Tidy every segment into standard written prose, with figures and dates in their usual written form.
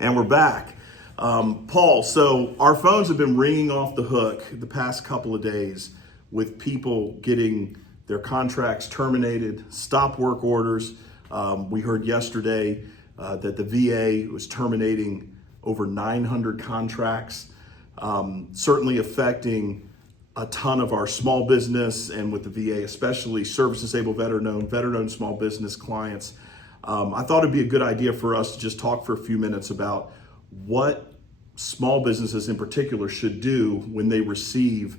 And we're back. Paul, so our phones have been ringing off the hook the past couple of days with people getting their contracts terminated, stop work orders. We heard yesterday that the VA was terminating over 900 contracts, certainly affecting a ton of our small business, and with the VA, especially service-disabled, veteran-owned small business clients. I thought it'd be a good idea for us to just talk for a few minutes about what small businesses in particular should do when they receive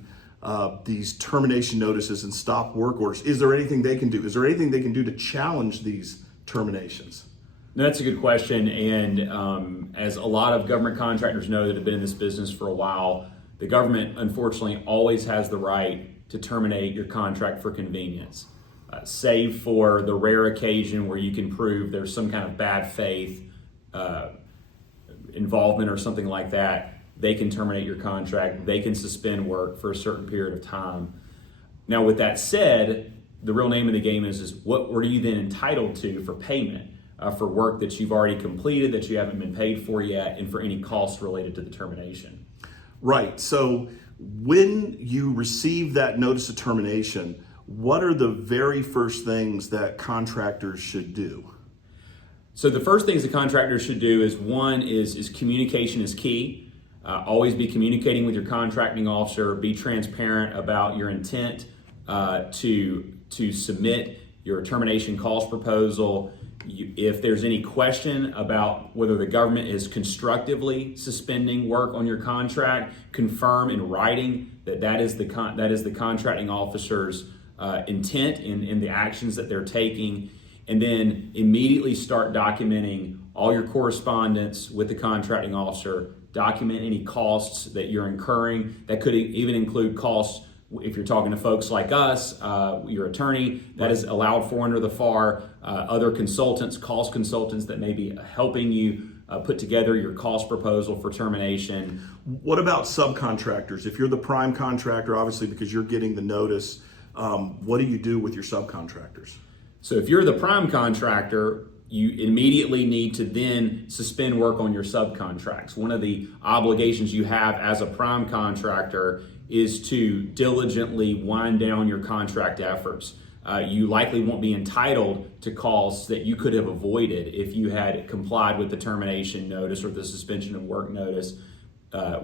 these termination notices and stop work orders. Is there anything they can do? Is there anything they can do to challenge these terminations? No, that's a good question. And as a lot of government contractors know that have been in this business for a while, the government unfortunately always has the right to terminate your contract for convenience. Save for the rare occasion where you can prove there's some kind of bad faith involvement or something like that, they can terminate your contract. They can suspend work for a certain period of time. Now, with that said, the real name of the game is what are you then entitled to for payment for work that you've already completed, that you haven't been paid for yet, and for any costs related to the termination. Right. So when you receive that notice of termination, what are the very first things that contractors should do? So the first things the contractors should do is one is communication is key. Always be communicating with your contracting officer. Be transparent about your intent to submit your termination cost proposal. If there's any question about whether the government is constructively suspending work on your contract, confirm in writing that is the contracting officer's intent in the actions that they're taking, and then immediately start documenting all your correspondence with the contracting officer. Document any costs that you're incurring. That could even include costs if you're talking to folks like us, your attorney, that is allowed for under the FAR, other consultants, cost consultants that may be helping you put together your cost proposal for termination. What about subcontractors? If you're the prime contractor, obviously because you're getting the notice, what do you do with your subcontractors? So if you're the prime contractor, you immediately need to then suspend work on your subcontracts. One of the obligations you have as a prime contractor is to diligently wind down your contract efforts. You likely won't be entitled to costs that you could have avoided if you had complied with the termination notice or the suspension of work notice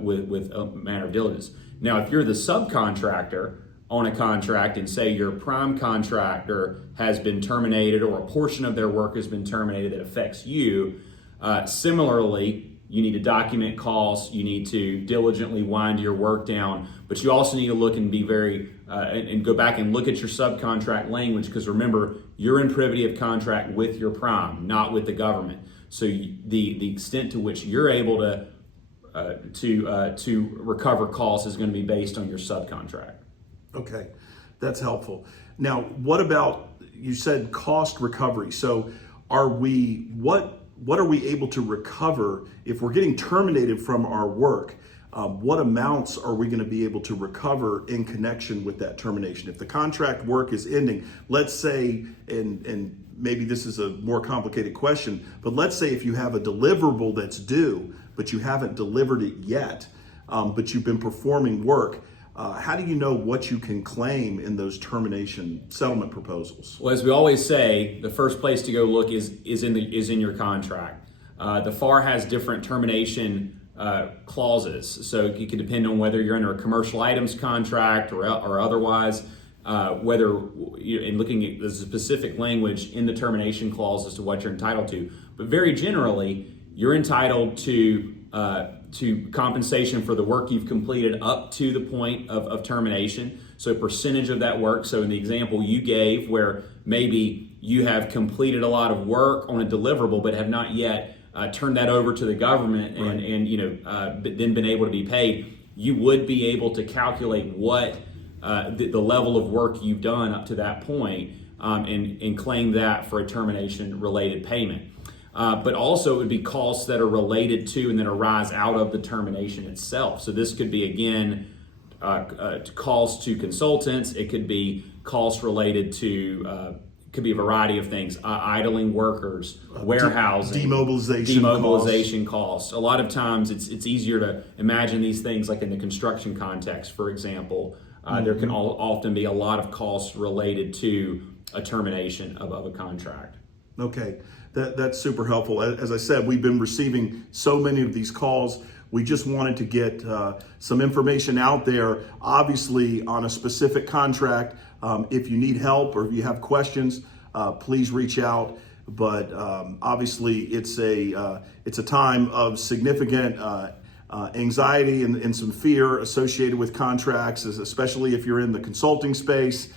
with a manner of diligence. Now, if you're the subcontractor on a contract and say your prime contractor has been terminated or a portion of their work has been terminated that affects you, similarly, you need to document costs, you need to diligently wind your work down, but you also need to look and be very, and go back and look at your subcontract language, because remember, you're in privity of contract with your prime, not with the government. So the extent to which you're able to recover costs is going to be based on your subcontract. Okay, that's helpful. Now, what about, you said cost recovery. So what are we able to recover if we're getting terminated from our work? What amounts are we going to be able to recover in connection with that termination? If the contract work is ending, let's say, and maybe this is a more complicated question, but let's say if you have a deliverable that's due, but you haven't delivered it yet, but you've been performing work, how do you know what you can claim in those termination settlement proposals? Well, as we always say, the first place to go look is in your contract. The FAR has different termination clauses, so it can depend on whether you're under a commercial items contract or otherwise. Whether in looking at the specific language in the termination clause as to what you're entitled to, but very generally, you're entitled to compensation for the work you've completed up to the point of termination. So a percentage of that work. So in the example you gave, where maybe you have completed a lot of work on a deliverable but have not yet turned that over to the government and then been able to be paid, you would be able to calculate what the level of work you've done up to that point and claim that for a termination related payment. But also it would be costs that are related to and that arise out of the termination itself. So this could be, again, costs to consultants. It could be costs related to could be a variety of things: idling workers, warehousing, demobilization costs. A lot of times, it's easier to imagine these things like in the construction context, for example. There can often be a lot of costs related to a termination of a contract. Okay, that's super helpful. As I said, we've been receiving so many of these calls. We just wanted to get some information out there, obviously on a specific contract. If you need help or if you have questions, please reach out. But obviously, it's a time of significant anxiety and some fear associated with contracts, especially if you're in the consulting space.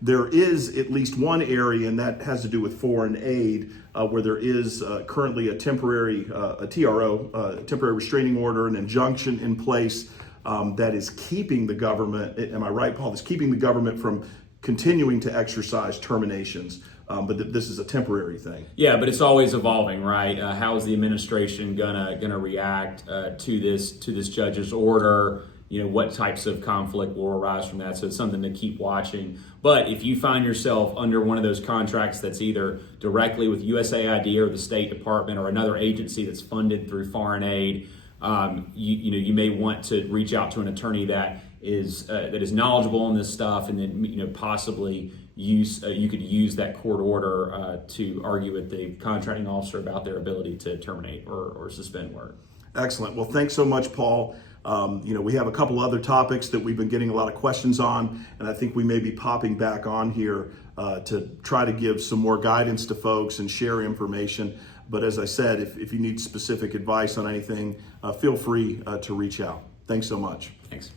There is at least one area, and that has to do with foreign aid, where there is currently a temporary a TRO, temporary restraining order, an injunction in place that is keeping the government, am I right, Paul, that's keeping the government from continuing to exercise terminations. But this is a temporary thing. Yeah, but it's always evolving, right? How is the administration gonna react to this judge's order? What types of conflict will arise from that? So it's something to keep watching. But if you find yourself under one of those contracts that's either directly with USAID or the State Department or another agency that's funded through foreign aid, you may want to reach out to an attorney that is knowledgeable in this stuff, and then possibly you could use that court order to argue with the contracting officer about their ability to terminate or suspend work. Excellent. Well, thanks so much, Paul. We have a couple other topics that we've been getting a lot of questions on, and I think we may be popping back on here to try to give some more guidance to folks and share information. But as I said, if you need specific advice on anything, feel free to reach out. Thanks so much. Thanks.